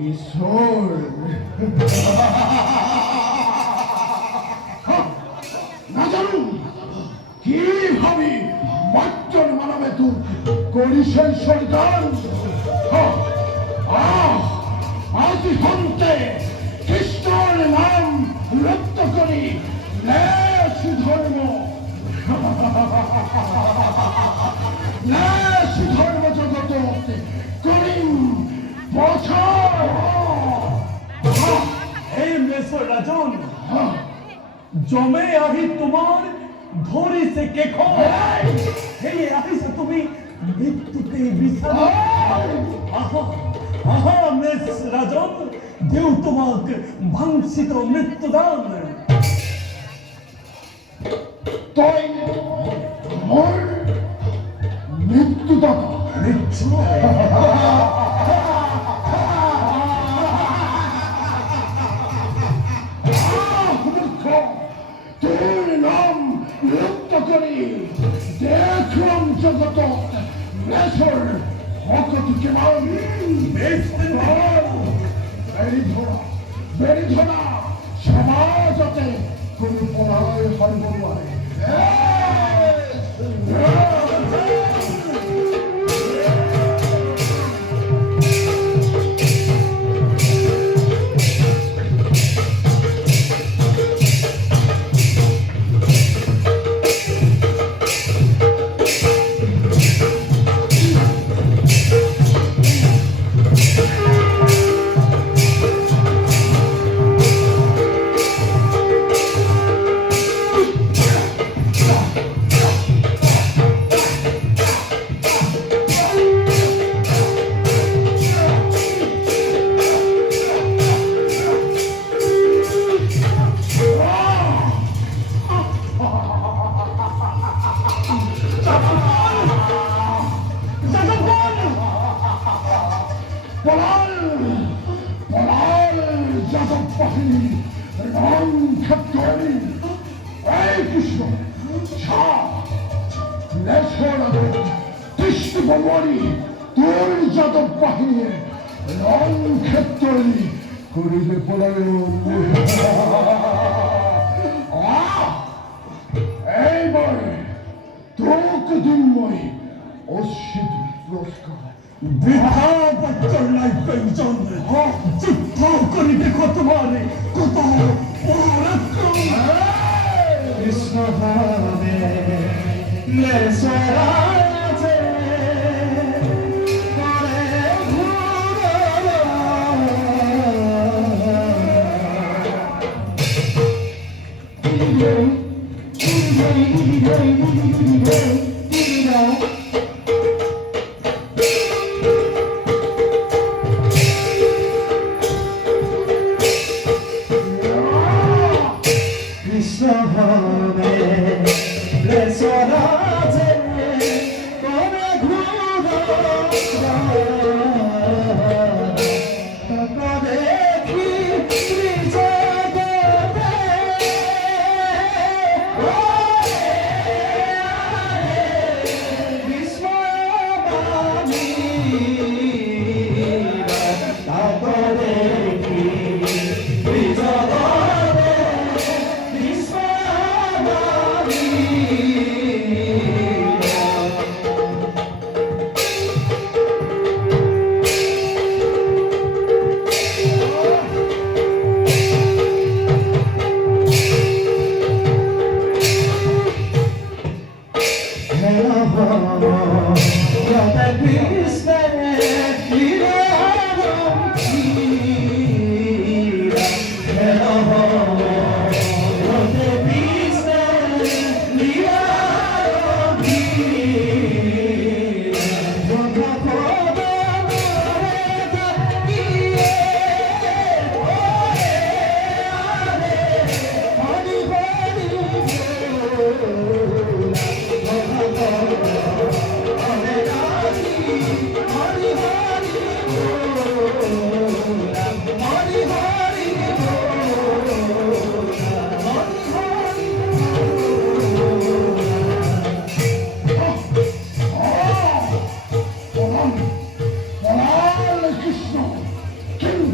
ঈশ্বর না জানুন কিভাবে মাত্র মানবে তুই করিস সরকার আজ হন্তে কৃষ্ণর নাম রক্ত করি ন্যাস ধর্ম ন্যাস ধর্ম জগত করিম বছর এই মেসর রাজন জমে আহি তোমার ধরি সে কেখো এই আহিছে তুমি মৃত্যুতে বিচার আহা মেস রাজন দেউ তোমাক ভাংসিত মৃত্যুদান তাই মোর মৃত্যুদাতা নিশ্চয় তোর নাম রক্ত করি দেখলাম জগত মেসর হকতি কেমন বেড়ি ধরা সমাজতে কোনো পড়ায় হারব নয় তোর যাদব বাহিনীর রং ক্ষেত্রই করিলে এইবার তোকে দিনময় অশ্বিত পুরস্কার বৃথা বচ্চর নাই পেঞ্জন যুদ্ধ করি দেখো তোমার কত পরাক্রম কৃষ্ণ ভাবে মেসরাজে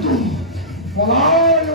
কিন্তু পলায়ন